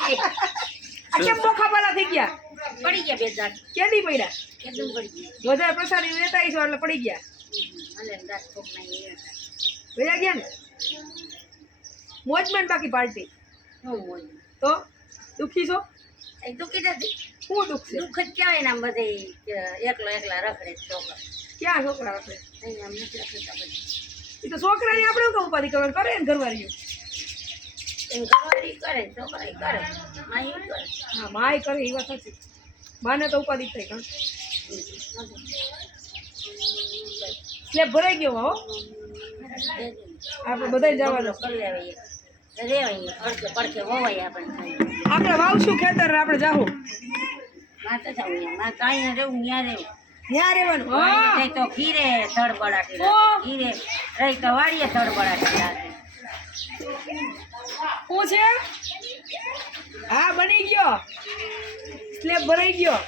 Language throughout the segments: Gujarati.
આ કેમ બોખા પાલા થઈ ગયા? પડી ગયા બે દાંત કેદી પડ્યા? એકદમ પડી ગયા વધારે પ્રસાદી લેતા આવીશું એટલે પડી ગયા. મને દાંત કોક નહીં ભેગા ગયા ને મોજમાં ને બાકી પાર્ટી હું મોજ તો દુખી છો? એ દુખી નથી શું દુખ છે? દુઃખ જ કહેવાય ને આમ બધે એકલા રખડે છોકરા ક્યાં છોકરા આપણે? અહીં આમ નથી રખડતા બધા એ તો છોકરાની આપણે શું ઉપાધિ કરવાની કરે ને ઘરવાળીઓ. એમ ઘરવાળી કરે છોકરા કરે માઈ કરે હા માય કરે એ વાત સાચી. માને તો ઉપાધિ થઈ કાં સ્લેબ ભરાઈ ગયો હો આપણે બધાય જવાનું. કરી લેવાય રેવાય પડખે પડખે વવાય આપણે આપણે વાવશું ખેતર આપણે જાહું માં તો જાવ માં કાંઈ ન રહેવું ત્યાં રહેવું ત્યાં રહેવાનું. હા રહી તો ખીરે થડબડાટી ખીરે રહી તો વાડીએ થડબડાટી રાખે શું છે? હા બની ગયો સ્લેબ ભરાઈ ગયો.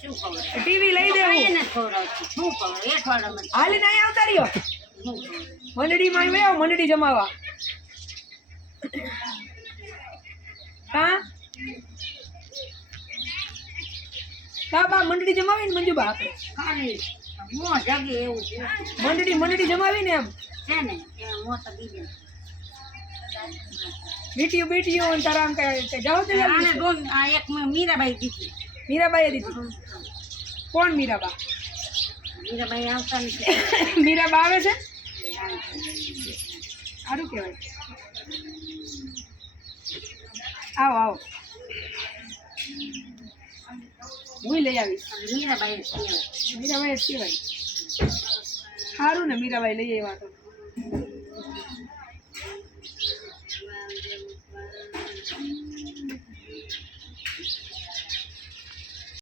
શું ખબર ટીવી લઈ દેવું એને ખવડાવતી શું ખબર એઠવાડામાં હાલીને અહીંયા આવતા રહ્યો શું ખબર મંડળીમાં આવ્યો મંડળી જમાવા. હા બા મંડળી જમાવી ને મંજુબા આપણે ખાલી મોં જગે એવું છે મંડળી જમાવી ને એમ છે ને એ મોં તો બીજે બીટીઓ અને તારા આમ કઈ જાઓ તો આને ડોન આ એક મીરાબાઈ દીધી મીરાબાઈએ દીધી. કોણ મીરાબા? મીરાબાઈ આવતા નથી મીરાબા આવે છે સારું કહેવાય. આવો આવો હું લઈ આવીશ. મીરાબાઈ મીરાબાઈ જ કહેવાય. સારું ને મીરાબાઈ લઈ આવ્યા તો